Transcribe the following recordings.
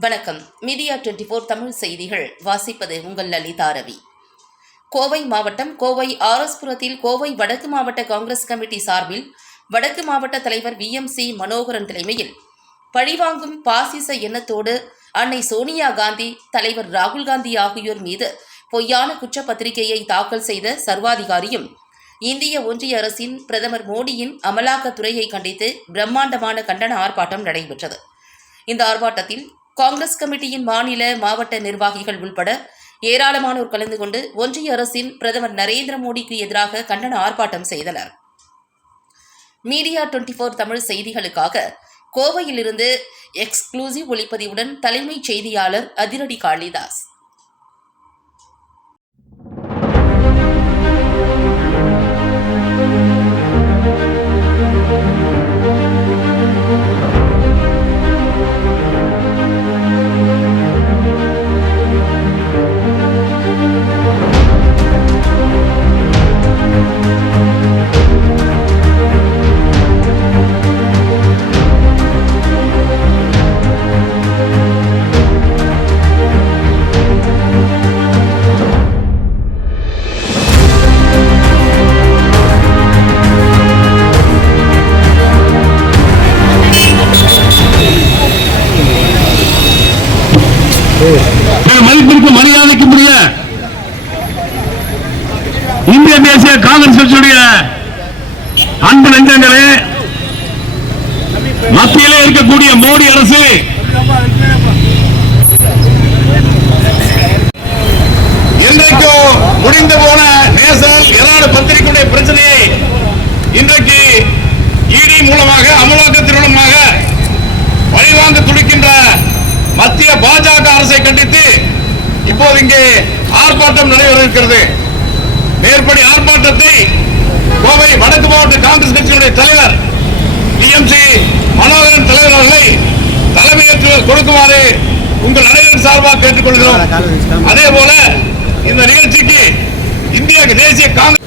வணக்கம். Media twenty four Tamil செய்திகள். வாசிப்பது உங்கள் லலிதா ரவி. கோவை மாவட்டம் கோவை ஆரஸ்புரத்தில் கோவை வடக்கு மாவட்ட காங்கிரஸ் கமிட்டி சார்பில் வடக்கு மாவட்ட தலைவர் வி. எம். சி. மனோகரன் தலைமையில் பழிவாங்கும் பாசிச எண்ணத்தோடு அன்னை சோனியா காந்தி தலைவர் ராகுல் காந்தி ஆகியோர் மீது பொய்யான குற்றப்பத்திரிகையை தாக்கல் செய்த சர்வாதிகாரியும் இந்திய ஒன்றிய அரசின் பிரதமர் மோடியின் அமலாக்கத்துறையை கண்டித்து பிரம்மாண்டமான கண்டன ஆர்ப்பாட்டம் நடைபெற்றது. இந்த ஆர்ப்பாட்டத்தில் காங்கிரஸ் கமிட்டியின் மாநில மாவட்ட நிர்வாகிகள் உள்பட ஏராளமானோர் கலந்து கொண்டு ஒன்றிய அரசின் பிரதமர் நரேந்திர மோடிக்கு எதிராக கண்டன ஆர்ப்பாட்டம் செய்தனர். மீடியா டுவெண்டி ஃபோர் தமிழ் செய்திகளுக்காக கோவையிலிருந்து எக்ஸ்க்ளூசிவ் ஒளிப்பதிவுடன் தலைமைச் செய்தியாளர் அதிரடி காளிதாஸ். என் மரியாதைக்கு முடிய இந்திய தேசிய காங்கிரஸ் கட்சியுடைய அன்பு நெஞ்சங்களே மத்தியிலே இருக்கக்கூடிய மோடி அரசு இன்றைக்கு முடிந்து போன நேசல் எராடு பத்திரிகையுடைய பிரச்சனையை இன்றைக்கு இடி மூலமாக அமலாக்கத்தின் மூலமாக பழிவாங்க துடிக்கின்ற மத்திய பாஜக அரசை கண்டித்து இப்போது இங்கே ஆர்ப்பாட்டம் நடைபெற இருக்கிறது. மேற்படி ஆர்ப்பாட்டத்தை கோவை வடக்கு மாவட்ட காங்கிரஸ் கட்சியுடைய தலைவர் டிஎம்சி மனோகரன் தலைவர் அவர்களை தலைமையேற்று கொடுக்குமாறு உங்கள் அனைவரின் சார்பாக கேட்டுக்கொள்கிறோம். அதே போல இந்த நிகழ்ச்சிக்கு இந்திய தேசிய காங்கிரஸ்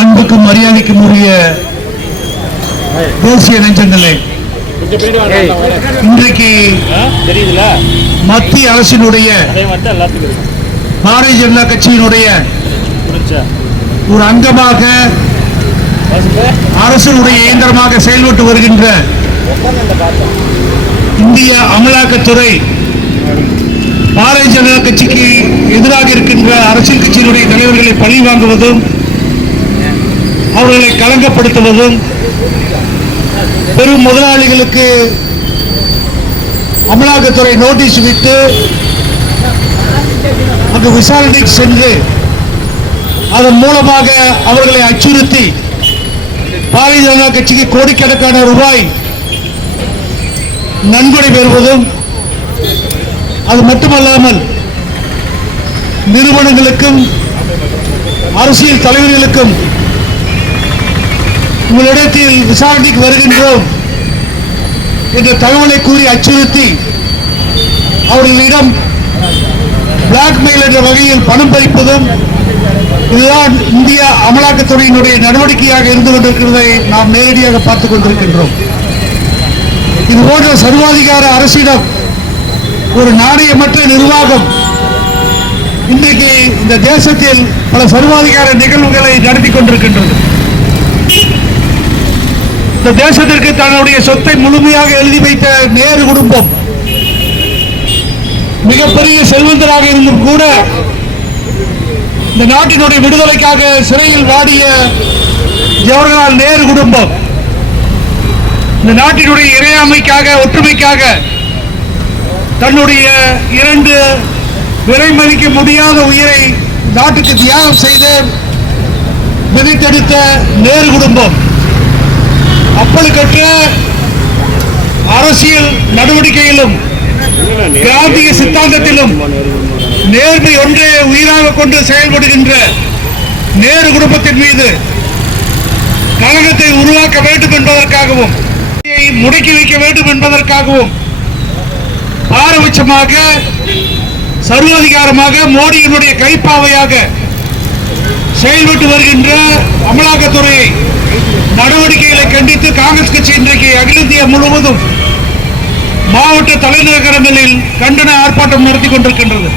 அன்புக்கும் மரியாதைக்கும் உரிய தேசிய நெஞ்சங்களே இன்றைக்கு தெரியுதுல மத்திய அரசினுடைய பாரதிய ஜனதா கட்சியினுடைய ஒரு அங்கமாக அரசினுடைய இயந்திரமாக செயல்பட்டு வருகின்ற இந்திய அமலாக்கத்துறை பாரதிய ஜனதா கட்சிக்கு எதிராக இருக்கின்ற அரசியல் கட்சியினுடைய தலைவர்களை பழி வாங்குவதும் அவர்களை களங்கப்படுத்துவதும் பெரும் முதலாளிகளுக்கு அமலாக்கத்துறை நோட்டீஸ் விட்டு அங்கு விசாரணைக்கு சென்று அதன் மூலமாக அவர்களை அச்சுறுத்தி பாரதிய ஜனதா கட்சிக்கு கோடிக்கணக்கான ரூபாய் நன்கொடை பெறுவதும் அது மட்டுமல்லாமல் நிறுவனங்களுக்கும் அரசியல் தலைவர்களுக்கும் உங்களிடத்தில் விசாரணைக்கு வருகின்றோம். என்ற தகவலை கூறி அச்சுறுத்தி அவர்களிடம் பிளாக்மெயில் என்ற வகையில் பணம் பறிப்பதும் இதுதான் இந்திய அமலாக்கத்துறையினுடைய நடவடிக்கையாக இருந்து கொண்டிருக்கிறதை நாம் நேரடியாக பார்த்துக் கொண்டிருக்கின்றோம். இது போன்ற சர்வாதிகார அரசிடம் ஒரு நாணயமற்ற நிர்வாகம் இன்றைக்கு இந்த தேசத்தில் பல சர்வாதிகார நிகழ்வுகளை நடத்தி கொண்டிருக்கின்றது. இந்த தேசத்திற்கு தன்னுடைய சொத்தை முழுமையாக எழுதி வைத்த நேரு குடும்பம் மிகப்பெரிய செல்வந்தராக இருந்தும் கூட இந்த நாட்டினுடைய விடுதலைக்காக சிறையில் வாடிய ஜவஹர்லால் நேரு குடும்பம் இந்த நாட்டினுடைய இறையாமைக்காக ஒற்றுமைக்காக தன்னுடைய இரண்டு விலை மதிக்க முடியாத உயிரை நாட்டுக்கு தியாகம் செய்து விதைத்தெடுத்த நேரு குடும்பம். அப்பழுக்கற்ற அரசியல் நடவடிக்கையிலும் காந்திய சித்தாந்தத்திலும் நேர்மை ஒன்றே உயிராக கொண்டு செயல்படுகின்ற நேரு குடும்பத்தின் மீது கழகத்தை உருவாக்க வேண்டும் என்பதற்காகவும் முடக்கி வைக்க வேண்டும் என்பதற்காகவும் பாரபட்சமாக சர்வாதிகாரமாக மோடியினுடைய கைப்பாவையாக செயல்பட்டு வருகின்ற அமலாக்கத்துறையை காங்கிரஸ் கட்சி இன்றைக்கு அகில இந்தியா முழுவதும் மாவட்ட தலைநகரங்களில் கண்டன ஆர்ப்பாட்டம் நடத்தி கொண்டிருக்கின்றது.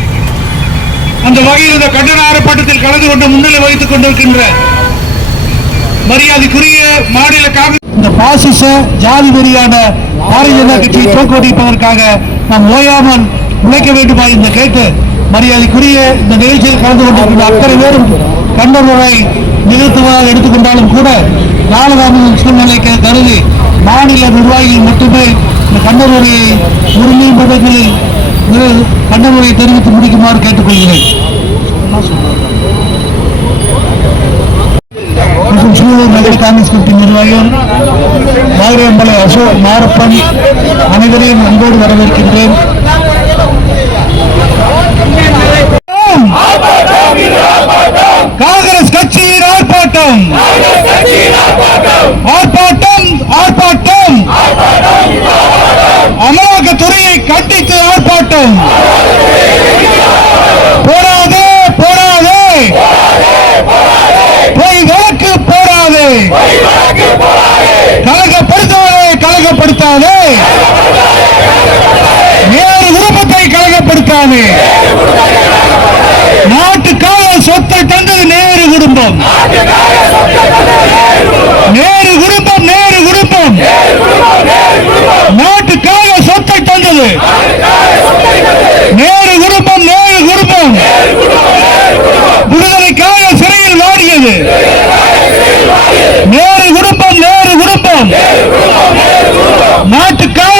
அந்த வகையில் இந்த கண்டன ஆர்ப்பாட்டத்தில் கலந்து கொண்டு முன்னிலை வகித்துக் கொண்டிருக்கின்ற மரியாதைக்குரிய மாநில காங்கிரஸ் இந்த பாசிச ஜாதி வெறியான பாரதிய ஜனதா கட்சியை தோற்கடிப்பதற்காக நாம் ஓயாமல் உழைக்க வேண்டுமா என்று கேட்டு மரியாதைக்குரிய இந்த நிகழ்ச்சியில் கலந்து கொண்டிருக்கின்ற அத்தனை பேரும் கண்டனரை நிகழ்த்துவதாக எடுத்துக்கொண்டாலும் கூட காலதாமதம் சூழ்நிலைக்கு கருதி மாநில நிர்வாகிகள் மட்டுமே இந்த கண்டனரையை உரிமையும் பதங்களில் கண்டனரை தெரிவித்து முடிக்குமாறு கேட்டுக்கொள்கிறேன். மற்றும் சூழல் நகர காங்கிரஸ் கட்சி நிர்வாகிகள் மாகரம்பலை அசோக் மாரப்பன் அனைவரையும் அன்போடு வரவேற்கின்றேன். காங்கிரஸ் கட்சியின் ஆர்ப்பாட்டம். ஆர்ப்பாட்டம்! ஆர்ப்பாட்டம் அமலாக்கத்துறையை கண்டித்து ஆர்ப்பாட்டம்! போராதே போராதே! பொய் வழக்கு போடாதே! கலகப்படுத்தாதே கலகப்படுத்தாதே வேறு விருப்பத்தை கலகப்படுத்தாதே நாட்டுக்காக சொத்தை தந்தது நேரு குடும்பம் நேரு குடும்பம் நேரு குடும்பம் நாட்டுக்காக சொத்தை தந்தது நேரு குடும்பம் நேரு குடும்பம் விடுதலைக்காக சிறையில் வாடியது நேரு குடும்பம் நேரு குடும்பம் நாட்டுக்காக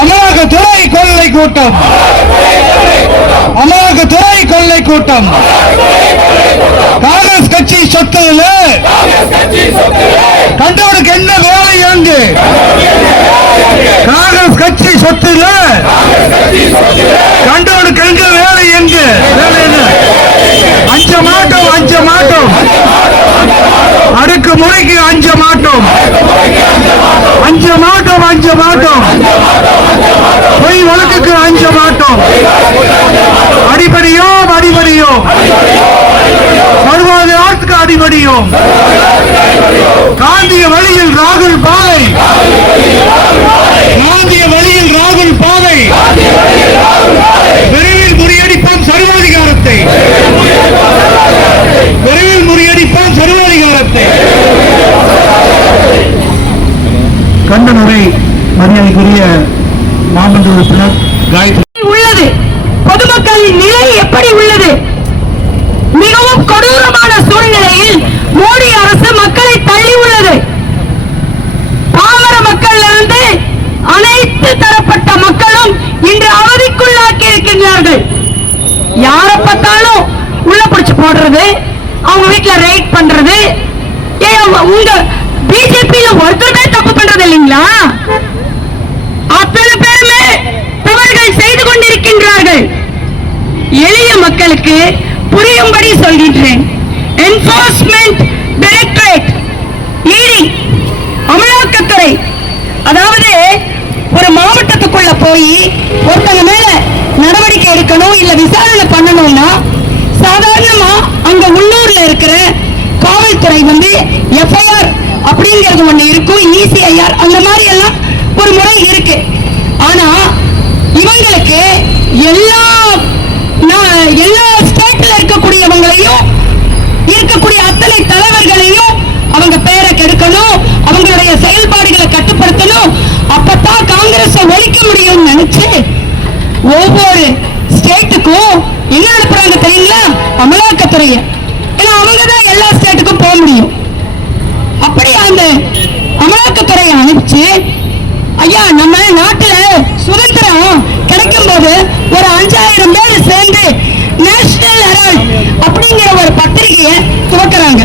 அமலாக்கத்துறை கொள்ளை கூட்டம். அமலாக்கத்துறை கொள்ளை கூட்டம். காங்கிரஸ் கட்சி சொத்துல கண்டவனுக்கு என்ன வேலை அங்கு காங்கிரஸ் கட்சி சொத்துல கண்டவனுக்கு எங்க வேலை எங்க வேலை என்ன? அஞ்ச மாட்டோம் அஞ்ச மாட்டோம். அடுக்கு முறைக்கு அஞ்ச மாட்டோம். அஞ்ச மாட்டோம் அஞ்ச மாட்டோம். பொய் வழக்குக்கு அஞ்ச மாட்டோம். அடிபடியோம் அடிபடியோம் சர்வாதிகாரத்துக்கு காந்திய வழியில் ராகுல் பாதை காந்திய வழியில் ராகுல் பாதை விரைவில் முறியடிப்போம் சர்வாதிகாரத்தை. விரைவில் முறியடிப்போம் சர்வாதிகாரத்தை. கண்டனுரை மரியாதைக்குரிய மாமன்ற உறுப்பினர் காயத்ரி உள்ளது. பொதுமக்களின் நிலை எப்படி உள்ளது? மிகவும் கொடூரமான சூழ்நிலையில் மோடி அரசு மக்களை தள்ளி உள்ளது. பாமர மக்களிலிருந்து அனைத்து தரப்பட்ட மக்களும் இன்று அவதிக்குள்ளாக்கி இருக்கின்றார்கள். யார பார்த்தாலும் உள்ள பிடிச்சு போடுறது அவங்க வீட்டுல ரைட் பண்றது உங்க பிஜேபியில ஒருத்தருமே தப்பு பண்றது இல்லைங்களா? அத்தனை பேருமே தவறுகள் செய்து கொண்டிருக்கின்றார்கள். எளிய மக்களுக்கு புரியும்படி சொல்கின்றேன். என்போர்ஸ்மெண்ட் டைரக்டரேட் இடி அமலாக்கத்துறை. அதாவது ஒரு மாவட்டத்துக்குள்ள போய் ஒருத்தங்க மேல நடவடிக்கை எடுக்கணும் இல்ல விசாரணை பண்ணணும்னா சாதாரணமா அங்க உள்ளூர்ல இருக்கிற காவல்துறை வந்து எஃப்ஐஆர் அப்படிங்கிறது ஒண்ணு இருக்கும் இசிஐஆர் அந்த மாதிரி எல்லாம் ஒரு முறை இருக்கு. ஆனா இவங்களுக்கு எல்லா நா- எல்லா ஸ்டேட்ல இருக்கக்கூடியவங்களையும் இருக்கக்கூடிய அத்தனை தலைவர்களையும் அவங்க பேரை கெடுக்கணும் அவங்களுடைய செயல்பாடுகளை கட்டுப்படுத்தணும் அப்பதான் காங்கிரஸ் ஒழிக்க முடியும்னு நினைச்சு ஒவ்வொரு ஸ்டேட்டுக்கும் என்ன அனுப்புறாங்க தெரியுங்களா? அமலாக்கத்துறைய. ஏன்னா அவங்க தான் எல்லா ஸ்டேட்டுக்கும் போக முடியும். அப்படி அந்த அமலாக்கத்துறையை அனுப்பிச்சு ஐயா நம்ம நாட்டுல சுதந்திரம் கிடைக்கும் போது ஒரு அஞ்சாயிரம் பேர் சேர்ந்து நேஷனல் ஹெரால்ட் அப்படிங்கிற ஒரு பத்திரிகையை துவக்கிறாங்க.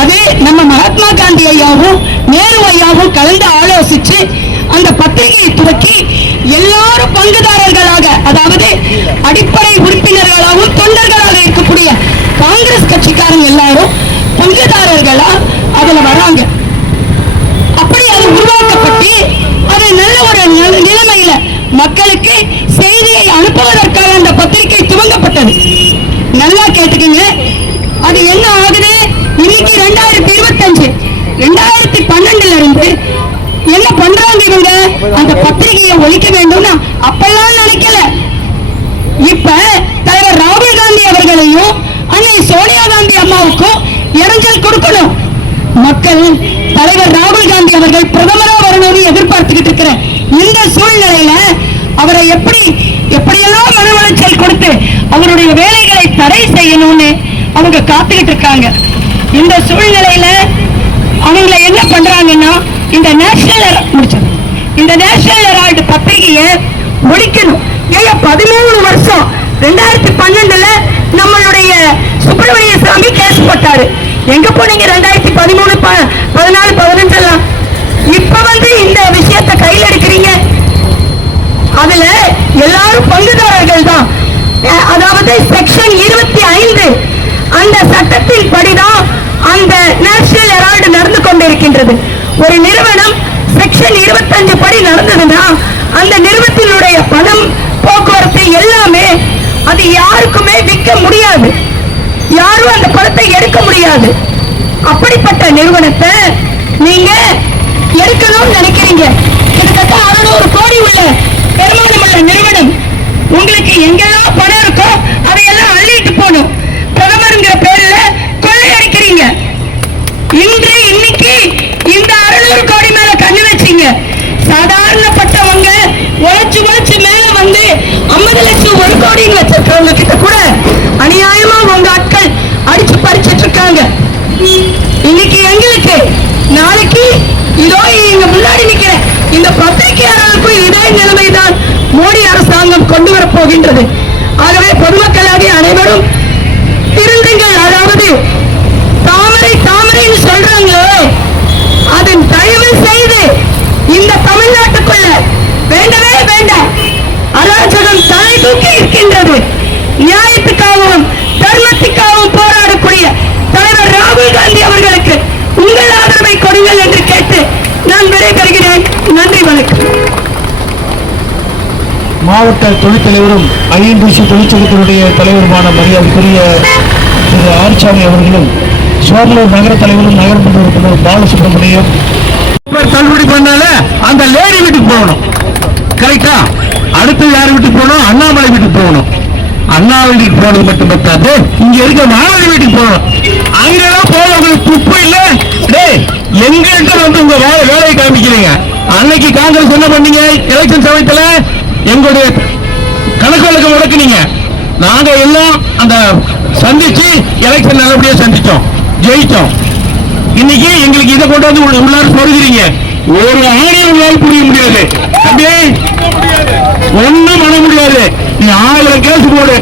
அது நம்ம மகாத்மா காந்தி ஐயாவும் நேரு ஐயாவும் கலந்து ஆலோசிச்சு அந்த பத்திரிகையை துவக்கி எல்லாரும் பங்குதாரர்களாக அதாவது அடிப்படை உறுப்பினர்களாகவும் தொண்டர்களாக இருக்கக்கூடிய காங்கிரஸ் கட்சிக்காரங்க எல்லாரும் பங்குதாரர்களா அதுல வராங்க. அப்படி அது உருவாக்கப்பட்டு அது நல்ல ஒரு நிலைமையில மக்களுக்கு செய்தியை அனுப்புவதற்காக அந்த பத்திரிகை துவங்கப்பட்டது. நல்லா கேட்டுக்கங்க. அது என்ன ஆகுது? இன்னைக்கு ரெண்டாயிரத்தி இருபத்தஞ்சு ரெண்டாயிரத்தி பன்னெண்டுல இருந்து என்ன பண்றாங்க இவங்க? அந்த பத்திரிகையை ஒழிக்க வேண்டும்னு அப்பெல்லாம் நினைக்கல. இப்ப தலைவர் ராகுல் காந்தி அவர்களையும் அன்னை சோனியா காந்தி அம்மாவுக்கும் இறஞ்சல் கொடுக்கணும். மக்கள் தலைவர் ராகுல் காந்தி அவர்கள் பிரதமரா வரணும்னு எதிர்பார்த்துக்கிட்டு இருக்கிற இந்த சூழ்நிலையில அவரை எப்படி எப்படியெல்லாம் மன உளைச்சல் கொடுத்து அவருடைய வேலைகளை தடை செய்யணும்னு அவங்க காத்துக்கிட்டு இருக்காங்க. இந்த சூழ்நிலையில அவங்கள என்ன பண்றாங்கன்னா இந்த நேஷனல் முடிச்சது இந்த நேஷனல் ஹெரால்டு பத்திரிகையை ஒழிக்கணும் ஏன் பதிமூணு வருஷம் ரெண்டாயிரத்தி பன்னெண்டுல நம்மளுடைய சுப்பிரமணிய சாமி கேஸ் போட்டாரு. எங்க போனீங்க ரெண்டாயிரத்தி பதிமூணு ப- பதினாலு பதினஞ்செல்லாம்? இப்ப வந்து இந்த விஷயத்த கையில் எடுக்கிறீங்க? அதுல எல்லாரும் பங்குதாரர்கள் தான். அதாவது செக்ஷன் இருபத்தி ஐந்து அந்த சட்டத்தின் படிதான் அந்த நேஷனல் அவார்டு நடந்து கொண்டிருக்கின்றது. ஒரு நிறுவனம் செக்ஷன் இருபத்தஞ்சு படி நடந்ததுன்னா அந்த நிறுவனத்தினுடைய பணம் போக்குவரத்து எல்லாமே அது யாருக்குமே விற்க முடியாது. யாரும் அந்த பணத்தை எடுக்க முடியாது. அப்படிப்பட்ட நிறுவனத்தை நீங்க எடுக்கணும்னு நினைக்கிறீங்க. கிட்டத்தட்ட அறுநூறு கோடி உள்ள பெருமானம் உள்ள நிறுவனம் உங்களுக்கு எங்கெல்லாம் பணம் இருக்கோ அதையெல்லாம் அள்ளிட்டு போகணும். பிரதமருங்கிற பேர்ல இன்று இன்னைக்கு இந்த அறுநூறு கோடி மேல கண்ணு வச்சீங்க. சாதாரணப்பட்டவங்க உழைச்சு உழைச்சு மேல வந்து ஐம்பது லட்சம் ஒரு கோடி வச்சிருக்கவங்க கிட்ட கூட அநியாயமா உங்க ஆட்கள் அடிச்சு பறிச்சிட்டு இருக்காங்க. இன்னைக்கு எங்களுக்கு நாளைக்கு இதோ இங்க முன்னாடி நிக்கிற இந்த பத்திரிகையாளர்களுக்கும் இதே நிலைமைதான் மோடி அரசாங்கம் கொண்டு வர போகின்றது. ஆகவே பொதுமக்களாகிய அனைவரும் திருந்துங்கள் அதாவது தாமரை தாமரைன்னு சொல்றாங்களே அதன் தயவு செய்து இந்த தமிழ்நாட்டுக்குள்ள வேண்டவே வேண்டாம். அராஜகம் தலை தூக்கி இருக்கின்றது. நியாயத்துக்காகவும் தர்மத்துக்காகவும் போராடக்கூடிய தலைவர் ராகுல் காந்தி அவர்களுக்கு உங்கள் ஆதரவை கொடுங்கள் என்று கேட்டு நான் விடைபெறுகிறேன் நன்றி வணக்கம். மாவட்ட தொழிற்தலைவரும் ஐஎன்டிசி தொழிற்சங்கத்தினுடைய தலைவருமான மரியாதைக்குரிய திரு ஆர்சாமி அவர்களும் சோர்லூர் நகர தலைவரும் நகர்மன்ற உறுப்பினர் பாலசுப்ரமணியம் தள்ளுபடி பண்ணால அந்த லேடி வீட்டுக்கு போகணும். கரெக்டா அடுத்து யார் வீட்டுக்கு போகணும்? அண்ணாமலை வீட்டுக்கு போகணும். அண்ணா வீட்டுக்கு போனது மட்டும் பத்தாது. இங்க இருக்க மாணவி வீட்டுக்கு போகணும். அங்கெல்லாம் போக உங்களுக்கு துப்பு இல்ல. டேய் எங்கள்கிட்ட வந்து உங்க வேலை வேலையை காமிக்கிறீங்க. அன்னைக்கு காங்கிரஸ் என்ன பண்ணீங்க? எலெக்ஷன் சமயத்துல எங்களுடைய கணக்கு வழக்கம் முடக்குனீங்க. நாங்க எல்லாம் அந்த சந்திச்சு எலெக்ஷன் நல்லபடியா சந்திச்சோம். ஜெயிச்சோம். இன்னைக்கு எங்களுக்கு இதை கொண்டு வந்து உள்ளார சொல்கிறீங்க ஒரு ஆணையம் உங்களால் புரிய முடியாது. தம்பி ஒண்ணும் பண்ண முடியாது. நீ ஆயிரம் கேஸ் போடு.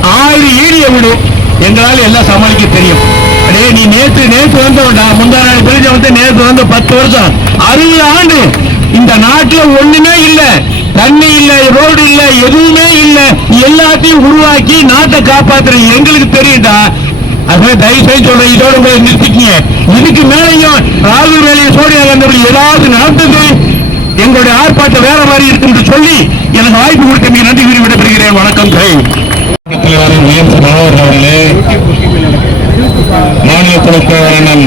ஆயிரம் ஈடிய விடு. எங்களால எல்லாம் சமாளிக்க தெரியும். அடே நீ நேத்து நேத்து வந்தவன்டா முந்தா நாள் தெரிஞ்ச வந்து நேத்து வந்து பத்து வருஷம். அறுபது ஆண்டு. இந்த நாட்டுல ஒண்ணுமே இல்ல. தண்ணி இல்ல ரோடு இல்ல எதுவுமே இல்ல. எல்லாத்தையும் உருவாக்கி நாட்டை காப்பாத்துற எங்களுக்கு தெரியும்டா. அதான் தயவு செய்து சொல்றேன் இதோட போய் நிறுத்திக்கீங்க. இதுக்கு மேலையும் ராகுல் வேலையை சோனியா காந்தி ஏதாவது நடந்தது? எங்களுடைய ஆர்ப்பாட்டம் வேற மாதிரி இருக்கு என்று சொல்லி எனக்கு வாய்ப்பு கொடுக்க மிக நன்றி கூறி விடைபெறுகிறேன். வணக்கம் ஜெய் தலைவரின் உயர்ந்த மாணவர் அவர்களே மாநில துணைத்தலைவர் அண்ணன்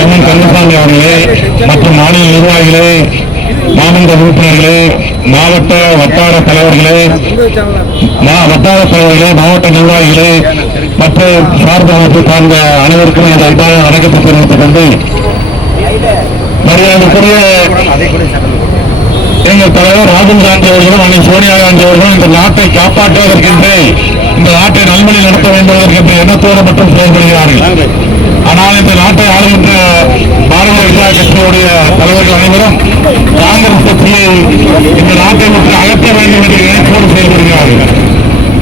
எம் என் கந்தசாமி அவர்களே மற்றும் மாநில நிர்வாகிகளே மாமன்ற உறுப்பினர்களே மாவட்ட வட்டார தலைவர்களே வட்டார தலைவர்களே மாவட்ட நிர்வாகிகளே மற்ற சார்பு சார்ந்த அனைவருக்கும் எனது அன்பான வணக்கத்தை தெரிவித்துக் கொண்டு மரியாதைக்குரிய எங்கள் தலைவர் ராகுல் காந்தி அவர்களும் அன்னை சோனியா காந்தி அவர்களும் இந்த நாட்டை காப்பாற்றுவதற்கென்று இந்த நாட்டை நல்வழி நடத்த வேண்டுவதற்கென்ற எண்ணத்தோடு மட்டும் செயல்படுகிறார்கள். ஆனால் இந்த நாட்டை ஆளுகின்ற பாரதிய ஜனதா கட்சியுடைய தலைவர்கள் அனைவரும் காங்கிரஸ் கட்சியை இந்த நாட்டை விட்டு அகற்ற வேண்டும் என்று நினைப்போடு செயல்படுகிறார்கள்.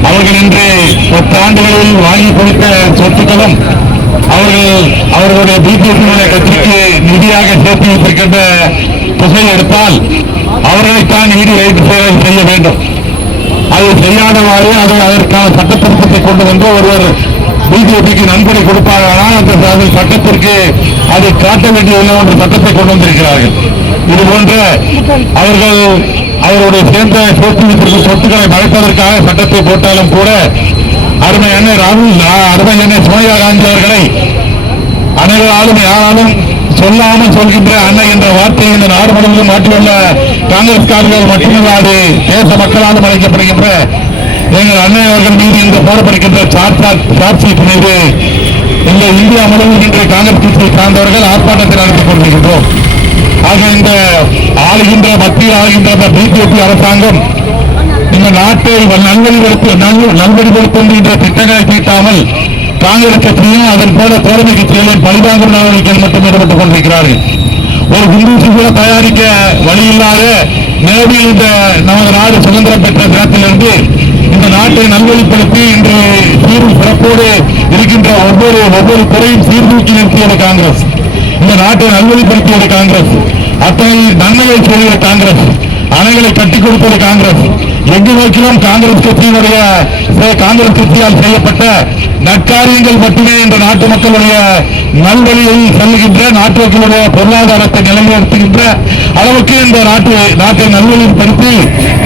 அவர்கள் இன்று பத்தாண்டுகளில் வாங்கி கொடுத்த சொத்துக்களும் அவர்கள் அவர்களுடைய பிஜேபி கட்சிக்கு நிதியாக சேர்த்து வைத்திருக்கின்ற புகை எடுத்தால் அவர்களைத்தான் ஈடு வைத்து செய்ய வேண்டும். அது செய்யாதவாறு அது அதற்கான சட்டத்திருத்தத்தை கொண்டு வந்து ஒருவர் பிஜேபிக்கு நன்கொடை கொடுப்பார்களால் அந்த அது சட்டத்திற்கு அதை காட்ட வேண்டியதில்லை என்ற சட்டத்தை கொண்டு வந்திருக்கிறார்கள். இது போன்ற அவர்கள் அவருடைய சேர்ந்த சொத்து சொத்துக்களை மறைப்பதற்காக சட்டத்தை போட்டாலும் கூட அருமை அண்ணன் ராகுல் அருமை அண்ணன் சோனியா காந்தி அவர்களை அனைவராலும் யாராலும் சொல்லாமல் சொல்கின்ற அண்ணன் என்ற வார்த்தையை இந்த நாடு முழுவதும் மாற்றியுள்ள காங்கிரஸ்காரர்கள் மட்டுமல்லாது தேச மக்களாலும் அழைக்கப்படுகின்ற எங்கள் அன்னை அவர்கள் மீது இந்த போடப்படுகின்ற சார்ஜ் மீது இந்த இந்தியா முழுவதும் இன்று காங்கிரஸ் கட்சியை சார்ந்தவர்கள் ஆர்ப்பாட்டத்தை நடத்திக் கொண்டிருக்கின்றோம். ஆக இந்த ஆளுகின்ற மத்தியில் ஆளுகின்ற அந்த பிஜேபி அரசாங்கம் இந்த நாட்டை நல்வழிப்படுத்த நல்- திட்டங்களை தீட்டாமல் காங்கிரஸ் கட்சியும் அதன் போல தோழமை கட்சிகளின் பழிவாங்கும் நடவடிக்கைகள் மட்டும் ஈடுபட்டுக் கொண்டிருக்கிறார்கள். ஒரு குண்டூசி கூட தயாரிக்க வழி இல்லாத நேரில் இந்த நமது நாடு சுதந்திரம் பெற்ற தினத்திலிருந்து இந்த நாட்டை நல்வழிப்படுத்தி இன்று சீரும் சிறப்போடு இருக்கின்ற ஒவ்வொரு ஒவ்வொரு துறையும் சீர்தூக்கி நிறுத்தியது காங்கிரஸ். இந்த நாட்டை நல்வழிப்படுத்தியது காங்கிரஸ். அத்தனை நன்மைகளை செய்த காங்கிரஸ். அணைகளை கட்டி கொடுத்தது காங்கிரஸ். எங்கு நோக்கிலும் காங்கிரஸ் கட்சியினுடைய காங்கிரஸ் கட்சியால் செய்யப்பட்ட நற்காரியங்கள் மட்டுமே இந்த நாட்டு மக்களுடைய நல்வழியில் சொல்லுகின்ற நாட்டு மக்களுடைய பொருளாதாரத்தை நிலைநிறுத்துகின்ற அளவுக்கு இந்த நாட்டு நாட்டை நல்வழிப்படுத்தி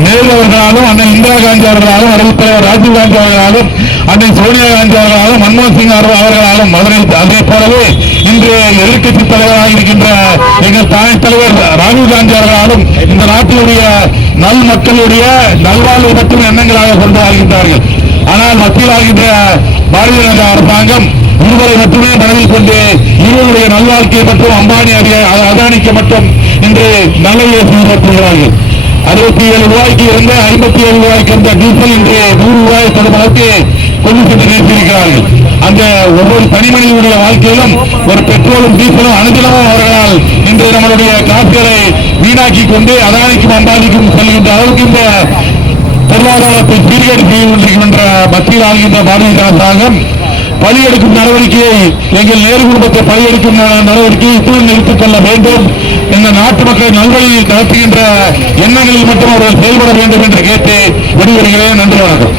நேரு அவர்களாலும் அண்ணன் இந்திரா காந்தி அவர்களாலும் அறிவித் தலைவர் ராஜீவ் காந்தி அவர்களாலும் அன்னை சோனியா காந்தி அவர்களாலும் மன்மோகன் சிங் அவர்களாலும் மதுரை அதே போலவே இன்று எதிர்கட்சி தலைவராக இருக்கின்ற எங்கள் தாய் தலைவர் ராகுல் காந்தி அவர்களாலும் இந்த நாட்டினுடைய நல் மக்களுடைய நல்வாழ்வு மற்றும் எண்ணங்களாக கொண்டு வாழ்கின்றார்கள் ஆனால் மத்தியில் ஆகின்ற பாரதிய ஜனதா அரசாங்கம் இருவரை மட்டுமே மனதில் கொண்டு இருவருடைய நல்வாழ்க்கை மற்றும் அம்பானி அடி- அதானிக்கு மட்டும் இன்று நல்லையை செயல்படுத்துகிறார்கள் அறுபத்தி ஏழு ரூபாய்க்கு இருந்த ஐம்பத்தி ஏழு ரூபாய்க்கு இருந்த டீசல் இன்று நூறு ரூபாய் தொடர்பாக கொண்டு சென்று நிறுத்தியிருக்கிறார்கள் அந்த ஒவ்வொரு தனிமனிதனுடைய வாழ்க்கையிலும் ஒரு பெட்ரோலும் டீசலும் அனுதினமும் அவர்களால் இன்று நம்மளுடைய காசுகளை வீணாக்கி கொண்டு அதானிக்கும் அம்பானிக்கும் செல்கின்ற அளவுக்கு இந்த பொருளாதாரத்தை சீர்கேடு கொண்டிருக்கின்ற மத்தியில் ஆகின்ற பாரதிய அரசாங்கம் பலியெடுக்கும் நடவடிக்கையை எங்கள் நேரு குடும்பத்தை பலியெடுக்கும் நடவடிக்கையை இப்போது நிறுத்திக் கொள்ள வேண்டும் இந்த நாட்டு மக்களை நல்வழியில் நடத்துகின்ற எண்ணங்களில் மட்டும் அவர்கள் செயல்பட வேண்டும் என்று கேட்டு விடுவிடுகிறேன் நன்றி வணக்கம்.